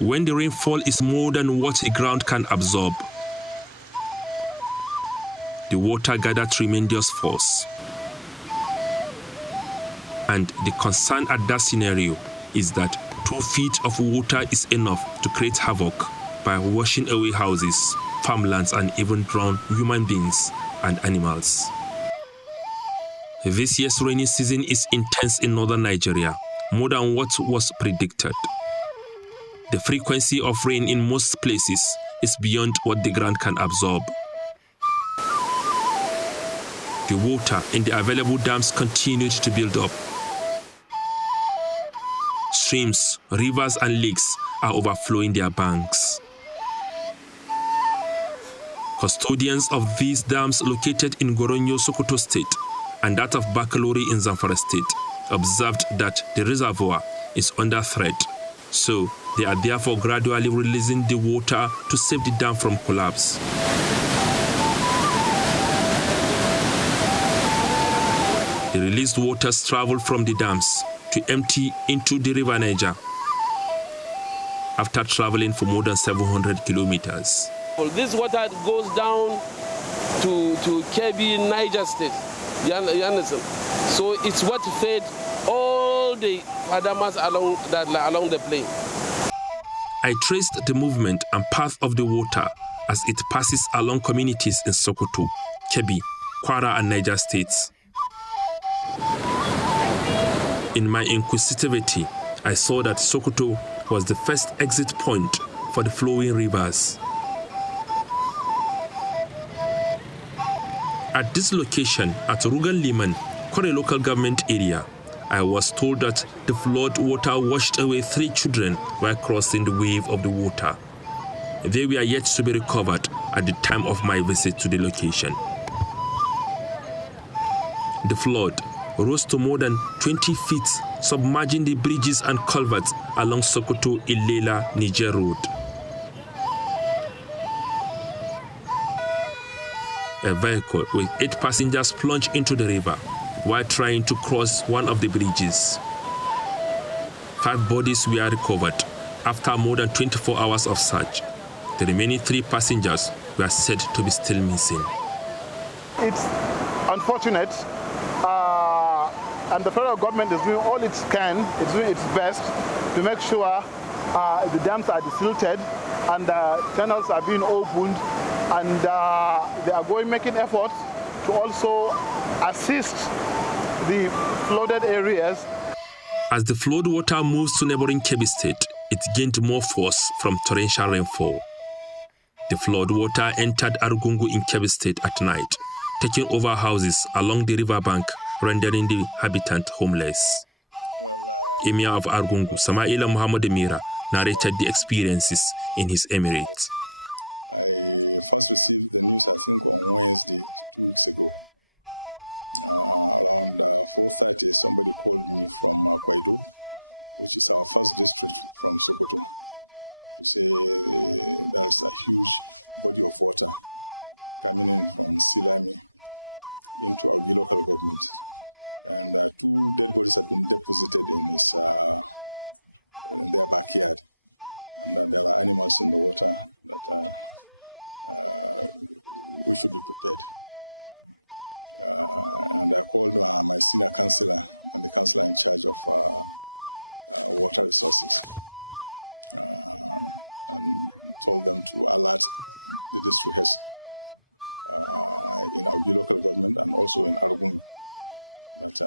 when the rainfall is more than what the ground can absorb, the water gathers tremendous force. And the concern at that scenario is that 2 feet of water is enough to create havoc by washing away houses, farmlands, and even drown human beings and animals. This year's rainy season is intense in northern Nigeria, more than what was predicted. The frequency of rain in most places is beyond what the ground can absorb. The water in the available dams continued to build up. Streams, rivers, and lakes are overflowing their banks. Custodians of these dams located in Goronyo, Sokoto State, and that of Bakalori in Zamfara State observed that the reservoir is under threat, so they are therefore gradually releasing the water to save the dam from collapse. The released waters travel from the dams to empty into the River Niger after traveling for more than 700 kilometers. This water goes down to Kebbi, Niger State. You understand? So it's what fed all the Adamas along the plain. I traced the movement and path of the water as it passes along communities in Sokoto, Kebbi, Kwara, and Niger states. In my inquisitivity, I saw that Sokoto was the first exit point for the flowing rivers. At this location at Rugan Liman, Kore local government area, I was told that the flood water washed away 3 children while crossing the wave of the water. They were yet to be recovered at the time of my visit to the location. The flood rose to more than 20 feet, submerging the bridges and culverts along Sokoto-Ilela Niger Road. A vehicle with 8 passengers plunged into the river while trying to cross one of the bridges. 5 bodies were recovered after more than 24 hours of search. The remaining 3 passengers were said to be still missing. It's unfortunate, and the federal government is doing all it can, it's doing its best to make sure the dams are desilted and channels are being opened, and they are making efforts to also assist the flooded areas. As the flood water moves to neighboring Kebbi State, it gained more force from torrential rainfall. The flood water entered Argungu in Kebbi State at night, taking over houses along the riverbank, rendering the habitant homeless. Emir of Argungu, Samaila Muhammad Emira, narrated the experiences in his emirate. I first received the news, I think, on Wednesday, 2 weeks ago. Around 4:30, somebody called me from Kwaido, which is our first district from Sokoto, to say there's a huge body of water coming in from Silami into our local government. And 2 dead bodies have been deposited in their backyard. And there are animals in the water that we should be prepared. And I called my senior councillor and the councillor in charge of water resources and told them to alert the district heads in our local government and also in Argungu that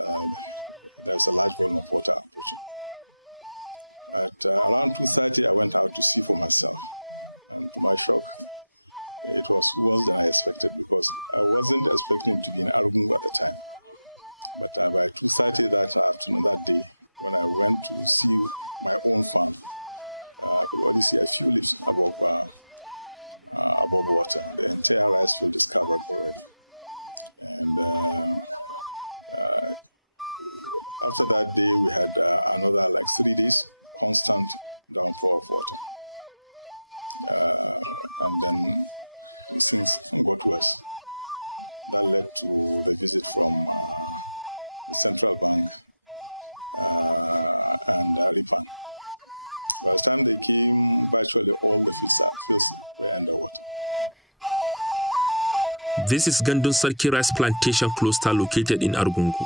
there's a large volume of water approaching. At around 2:30, I went out to see for myself, and to my shock, it was worse than I expected, because I wasn't expecting to be in Argungu at the time. But by 2:30 that afternoon, that day, when I went to see my own farm, I could already see a few leaves above water. The entire rice field is covered already. And after that day, we had another 3 days constant downpour of water. And then things got worse. That led to the visit from the central bank and Ripan. By the time they came, virtually all the fields were underwater. This is Gandun Sarki rice plantation cluster located in Argungu.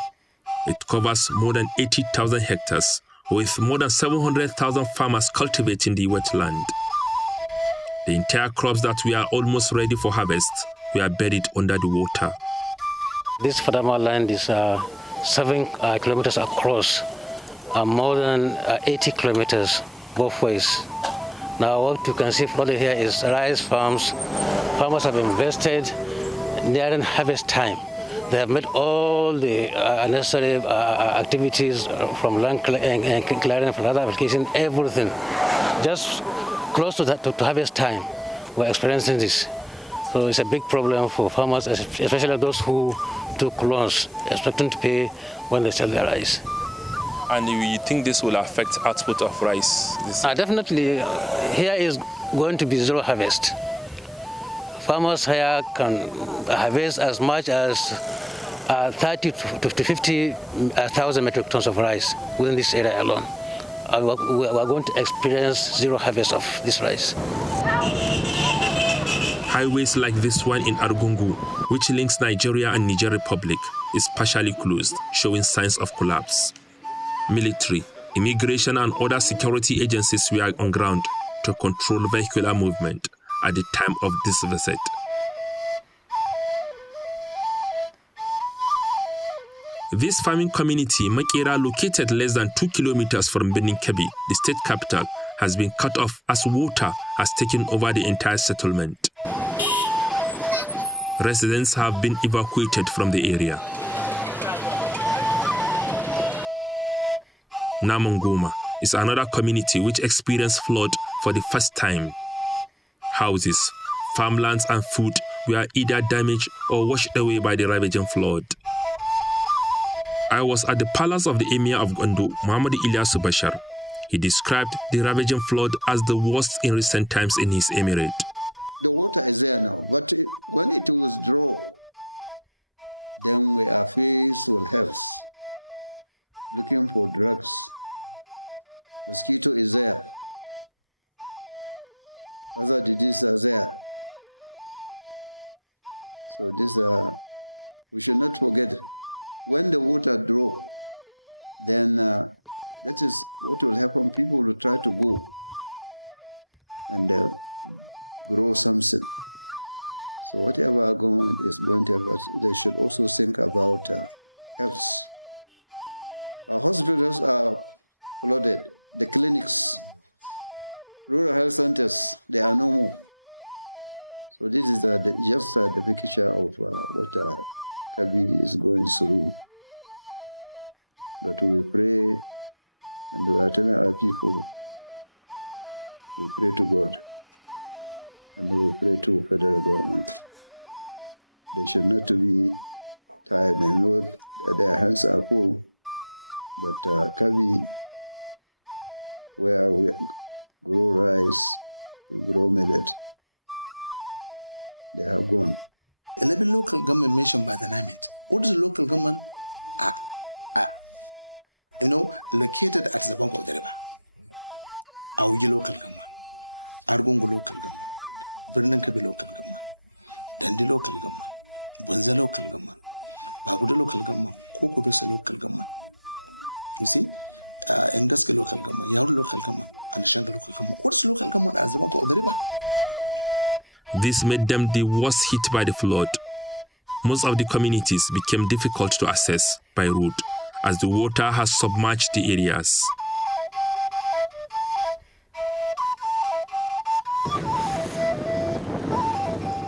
It covers more than 80,000 hectares, with more than 700,000 farmers cultivating the wetland. The entire crops that were almost ready for harvest were buried under the water. This Fadama land is 7 kilometers across, more than 80 kilometers both ways. Now what you can see flooded here is rice farms. Farmers have invested nearing harvest time. They have made all the necessary activities from land clearing, from other application, everything. Just close to that, to harvest time, we're experiencing this. So it's a big problem for farmers, especially those who took loans, expecting to pay when they sell their rice. And you think this will affect output of rice? Definitely, here is going to be zero harvest. Farmers here can harvest as much as 30 to 50,000 metric tons of rice within this area alone. We are going to experience zero harvest of this rice. Highways like this one in Argungu, which links Nigeria and Niger Republic, is partially closed, showing signs of collapse. Military, immigration and other security agencies were on ground to control vehicular movement at the time of this visit. This farming community, Makera, located less than 2 kilometers from Benin Kebbi, the state capital, has been cut off as water has taken over the entire settlement. Residents have been evacuated from the area. Namongoma is another community which experienced flood for the first time. Houses, farmlands and food were either damaged or washed away by the ravaging flood. I was at the palace of the Emir of Gondo, Muhammad Ilyasu Bashar. He described the ravaging flood as the worst in recent times in his emirate. The water is there now, but when it withdraws, then we are faced with health, looking for drugs. Mosquito is there. Other diseases are there. So this, we should not forget. When the water draws, then that is what will happen. People will try to go and grow something. So whatever our government is going to have, they should also think about health. Our hospitals are flooded. The clinics, rural health centers, they are no more. So this is just the picture of what Kabi is going through. But we pray, and we are telling our people, we pray to God, and we pray to federal government. They should not be tired. They know that their hands are full, but Kabi, where we grow rice, we grow millet, they have gone. 11 local government mentioned by the name it. What is the local government? Located at the bank of the river. Augi local government, Argungu local government, Birnankabi local government, Dandi local government, Bunza local government, Baguda local government, Koko Besa local government. You see, Engaska local government, Yaur local government, and Shanga local government. What's local government as the bank of the river? This made them the worst hit by the flood. Most of the communities became difficult to access by road as the water has submerged the areas.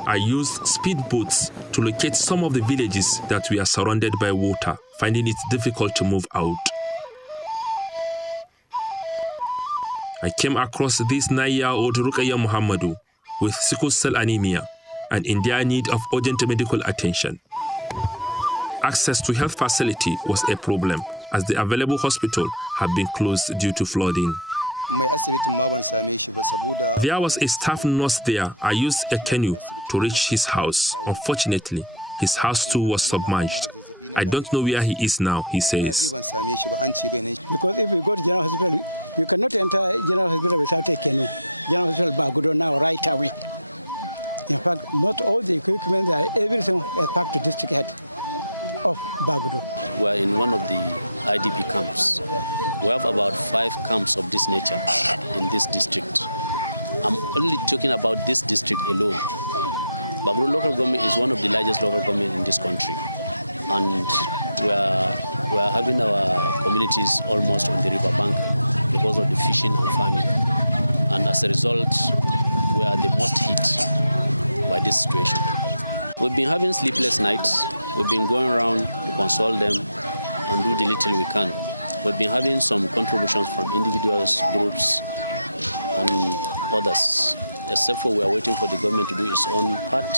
I used speedboats to locate some of the villages that were surrounded by water, finding it difficult to move out. I came across this 9-year-old Ruqayya Muhammadu with sickle cell anemia and in their need of urgent medical attention. Access to health facility was a problem as the available hospital had been closed due to flooding. There was a staff nurse there. I used a canoe to reach his house. Unfortunately, his house too was submerged. I don't know where he is now, he says. Because if you go to General Hospital, you cannot enter General Hospital without a canoe. General Hospital Bagudo now right away. In fact, not all the equipment, everything is back to district head of Bagudo. We are in one of the IDP camps. We have about 5 camps of this nature in this district. I'm only talking about this district alone. Bagudo local government is one of the largest local government in this country. And we are having our communities almost on the river bank because of the fishing and farming. And as a result, we are the most hit by this situation. We've been having sleepless nights. We've been going around to console them and do the little we can. We've been having some contributions from individuals, groups, and others, except for we are waiting for the government to do its own part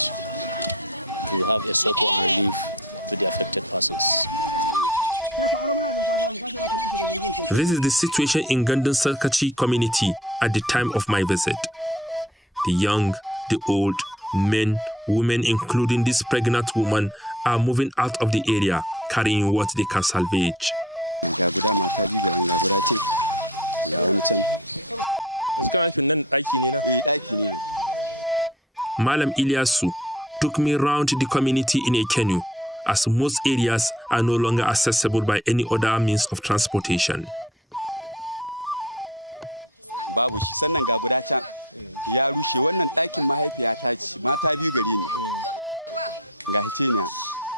to have a support and relief to the affected persons. This is the situation in Gandun Sarkachi community at the time of my visit. The young, the old, men, women, including this pregnant woman, are moving out of the area, carrying what they can salvage. Malam Ilyasu took me round the community in a canoe, as most areas are no longer accessible by any other means of transportation. Babu shi sannan ga guda can ya rushe wannan ɗakin mahaifiyata ce mata biyu gare ni ga hice ne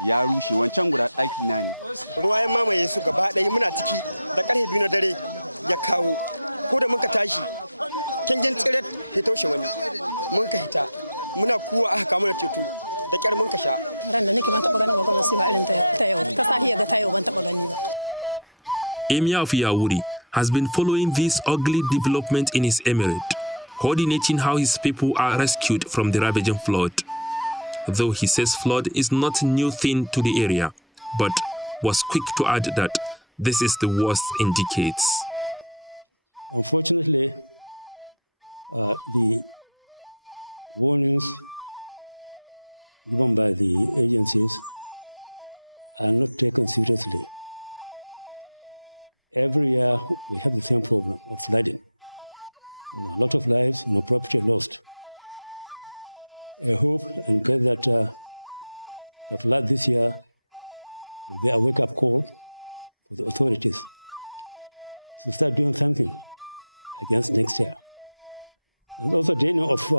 ya rushe wancan guda ɗaki na ne ruwa ya mamaye su gaba ɗaya muna ciki da ƙarfe 2 na dare ya kawo ko da muka tashi kingin tsiret ya taushe wani mun ka hita muna kuwa aka kawo mana ceto da ƙyar mun ka sha ran da nake ban taɓa ganin gwamnati sai ba irin ta yau ta sahiya ga ta yau ban taɓa gani ba. Emir of Yauri has been following this ugly development in his emirate, coordinating how his people are rescued from the ravaging flood. Though he says flood is not a new thing to the area, but was quick to add that this is the worst in decades. Unfortunately, the warnings given by the agencies are not taken seriously. Every year we have the same problem of flooding. A lot of lives, property lost. I hope and pray that the flood this year will be a wake-up call for the authorities to start doing something against next year. And also draining of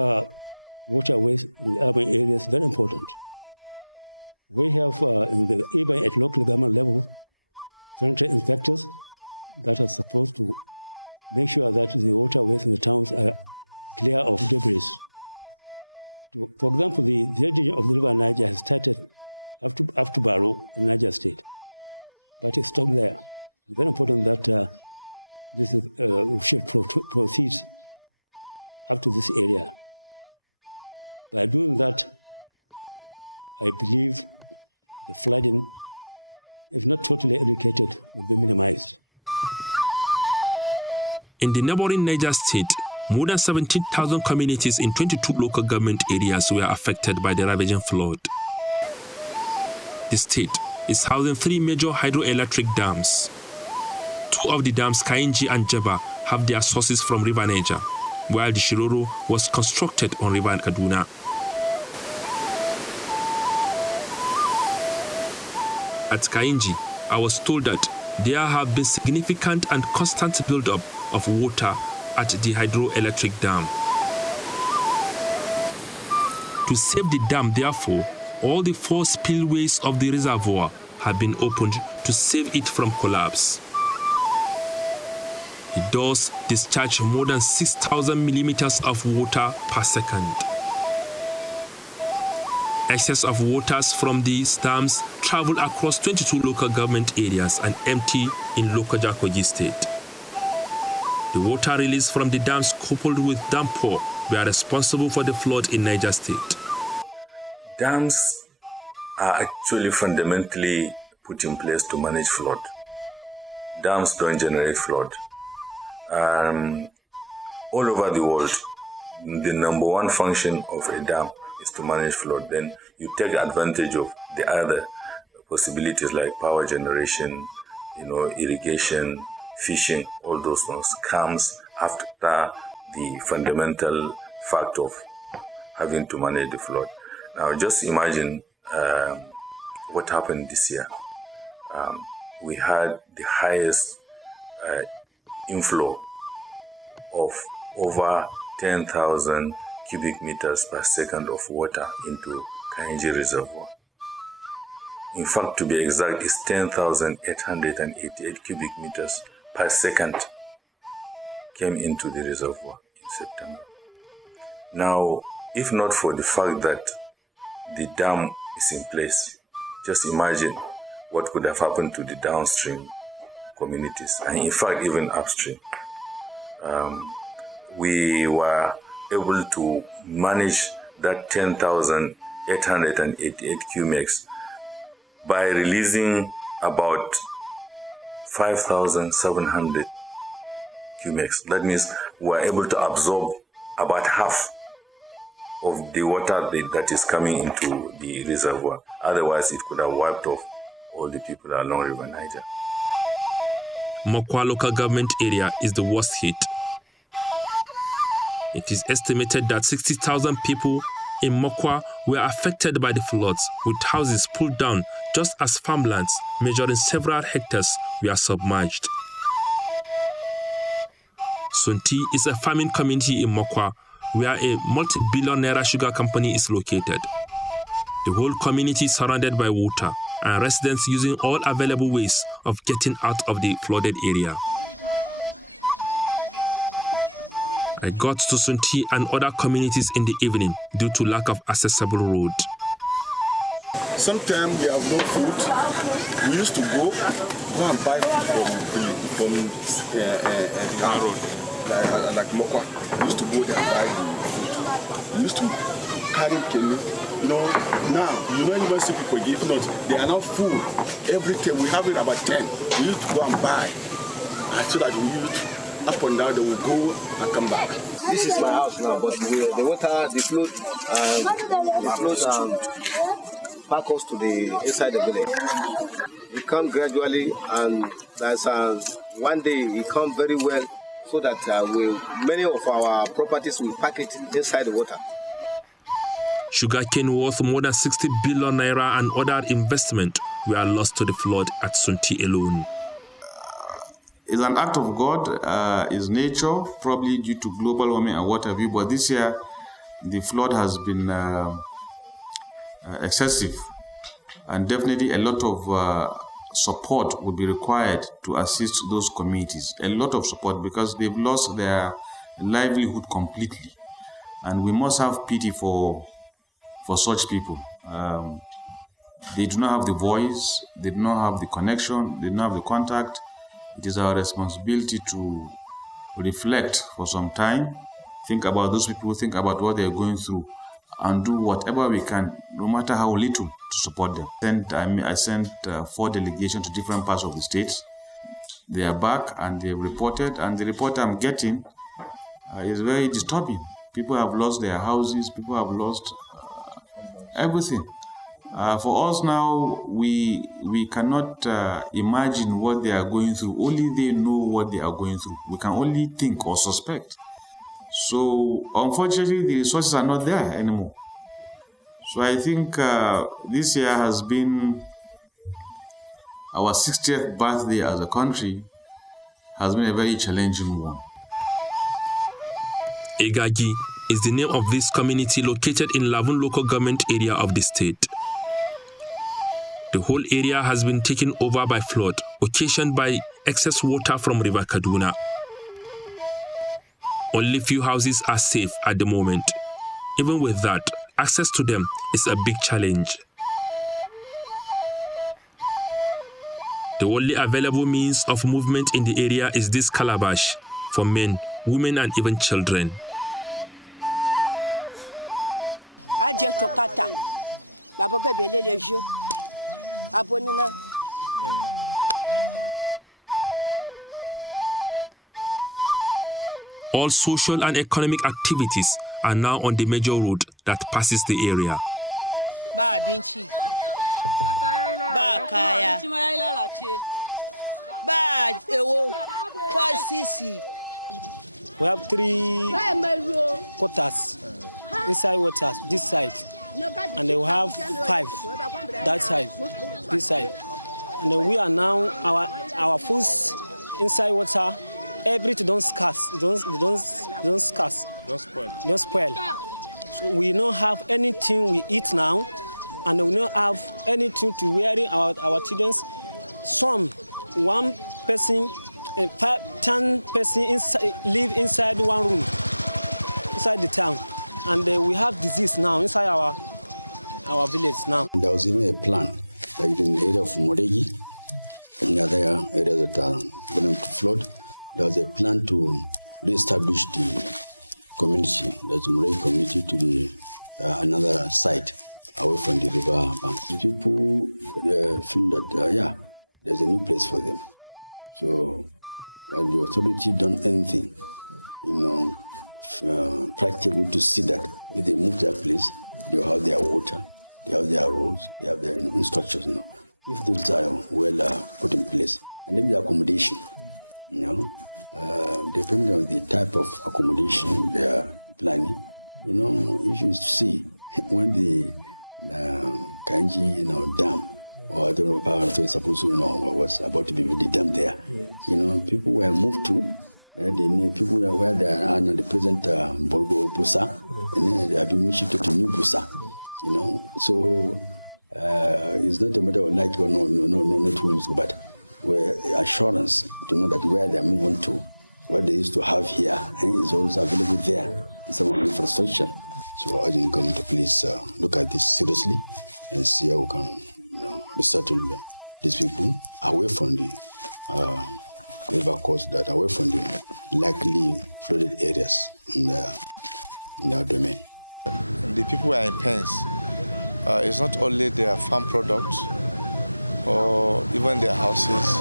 waterways in the urban areas is very important. We have, even at local government level, sanitary inspectors that are supposed to make sure that the waterways in the towns are clear of debris. For example, the dredging of the River Niger has started up to Barrow in Niger State, but it stopped there. It's very important that this should proceed up to this area. By doing that, I believe the flooding, if not totally eradicated, will be minimized. In the neighboring Niger State, more than 17,000 communities in 22 local government areas were affected by the ravaging flood. The state is housing 3 major hydroelectric dams. 2 of the dams, Kainji and Jeba, have their sources from River Niger, while the Shiroro was constructed on River Kaduna. At Kainji, I was told that there have been significant and constant build-up of water at the hydroelectric dam. To save the dam, therefore, all the 4 spillways of the reservoir have been opened to save it from collapse. It does discharge more than 6,000 millimeters of water per second. Excess of waters from these dams travel across 22 local government areas and empty in Lokoja Kogi State. The water released from the dams coupled with downpour were responsible for the flood in Niger State. Dams are actually fundamentally put in place to manage flood. Dams don't generate flood. All over the world, the number 1 function of a dam is to manage flood. Then you take advantage of the other possibilities like power generation, irrigation, fishing, all those things comes after the fundamental fact of having to manage the flood. Now, just imagine what happened this year. We had the highest inflow of over 10,000 cubic meters per second of water into Kainji Reservoir. In fact, to be exact, it's 10,888 cubic meters per second came into the reservoir in September. Now, if not for the fact that the dam is in place, just imagine what could have happened to the downstream communities, and in fact, even upstream. We were able to manage that 10,888 cumex by releasing about 5,700 cumex. That means we were able to absorb about half of the water that is coming into the reservoir. Otherwise, it could have wiped off all the people along River Niger. Mokwa local government area is the worst hit. It is estimated that 60,000 people in Mokwa were affected by the floods, with houses pulled down just as farmlands measuring several hectares were submerged. Sunti is a farming community in Mokwa where a multi-billion-naira sugar company is located. The whole community is surrounded by water, and residents using all available ways of getting out of the flooded area. I got to Sunti and other communities in the evening due to lack of accessible road. Sometimes we have no food. We used to go and buy from town road, like Mokwa. We used to go there and buy the food. We used to carry canoe. Now, even see people give not. They are now full. Every time we have it about 10. We used to go and buy. And so that we used up and down, they will go and come back. This is my house now, but the water, the flood pack us to the inside the village. It comes gradually, and there's one day it comes very well, so that many of our properties will pack it inside the water. Sugarcane worth more than 60 billion naira and other investment were lost to the flood at Sunti alone. It's an act of God, it's nature, probably due to global warming and what have you, but this year the flood has been excessive, and definitely a lot of support will be required to assist those communities. A lot of support, because they've lost their livelihood completely, and we must have pity for such people. They do not have the voice, they do not have the connection, they do not have the contact. It is our responsibility to reflect for some time, think about those people, think about what they are going through, and do whatever we can, no matter how little, to support them. I sent 4 delegations to different parts of the states. They are back and they reported, and the report I'm getting is very disturbing. People have lost their houses, people have lost everything. For us now, we cannot imagine what they are going through. Only they know what they are going through. We can only think or suspect. So, unfortunately, the resources are not there anymore. So I think this year has been our 60th birthday as a country, has been a very challenging one. Egagi is the name of this community located in Lavun local government area of the state. The whole area has been taken over by flood, occasioned by excess water from River Kaduna. Only few houses are safe at the moment. Even with that, access to them is a big challenge. The only available means of movement in the area is this calabash for men, women, and even children. All social and economic activities are now on the major road that passes the area. Ba abinci, ba kaya. Ba ewo kwa sisi. We have 3 quarters inside waters, this side. And then we have 5 that side, this side. And then we are now, our foods inside water, everything don't scarce, don't scarce. Don't spoil. So we don't have anything we eat now, and we don't have anything to wearing our children. Some, 1 person, 10 persons live inside 1 room, inside the town. And we have disease now inside our village now. There was even a plan, like in the area of Moregi, and the other areas that are going to flood. There was a plan to re-establish the community, the Moregi community, to be another site away from the river bank. People feel that, there's a new place for them. So the authority done anything, practical to see that if they move their place, they'll have their water, they have their roads, they have their instructions. If those are well put in place, and then the accommodation, depending on the type of accommodation they are planning. If you see when the Kanji dam, or I don't know how it's supposed to was about to be the dam there, people were moved to. People where they are now the present Borgo Busa, and they have been moved to new Busa. So it's not a matter of like or no, not willing to, but assurance to know that where they are moving to, what they used to have here, and is also available there in some of the infrastructure. So I think government to please look at this seriously and see how we can resettle these people away from the river course, that away from the likely flooded areas in their domain. The people are in pains. It's not only their farm products or even their houses.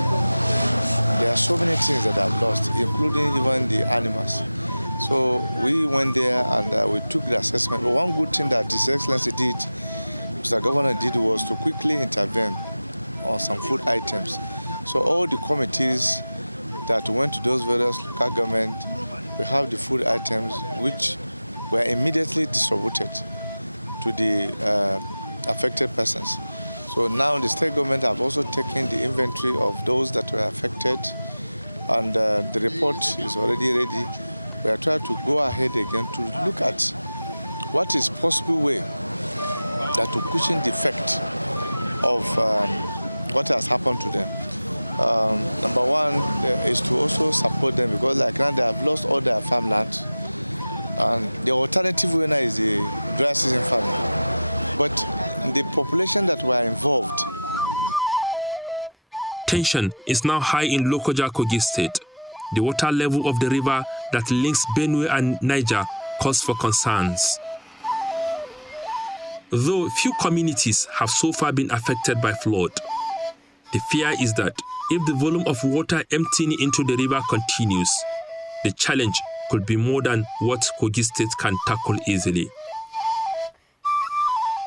There are so many things that I've lost, including even the animals. So we went there and we took the assessment. But one good thing that His Excellency did, the governor did, was to quickly intervene on some food items. So all the committees that went to those various local governments, we have the food items which were immediately distributed to the affected persons. So now the state government have also taken the inventory of those that were affected, and the report is already ready. We are trying to go ahead again to look at what is possible way that to cushion the effect of what has happened to them. Number one is to also support them, because like now they have lost all their farmland, and the alternative way now is the dry season farming. But the population that were involved. Tension is now high in Lokoja, Kogi State. The water level of the river that links Benue and Niger calls for concerns. Though few communities have so far been affected by flood, the fear is that if the volume of water emptying into the river continues, the challenge could be more than what Kogi State can tackle easily.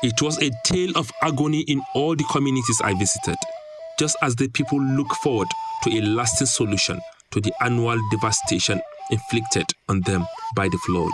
It was a tale of agony in all the communities I visited, just as the people look forward to a lasting solution to the annual devastation inflicted on them by the flood.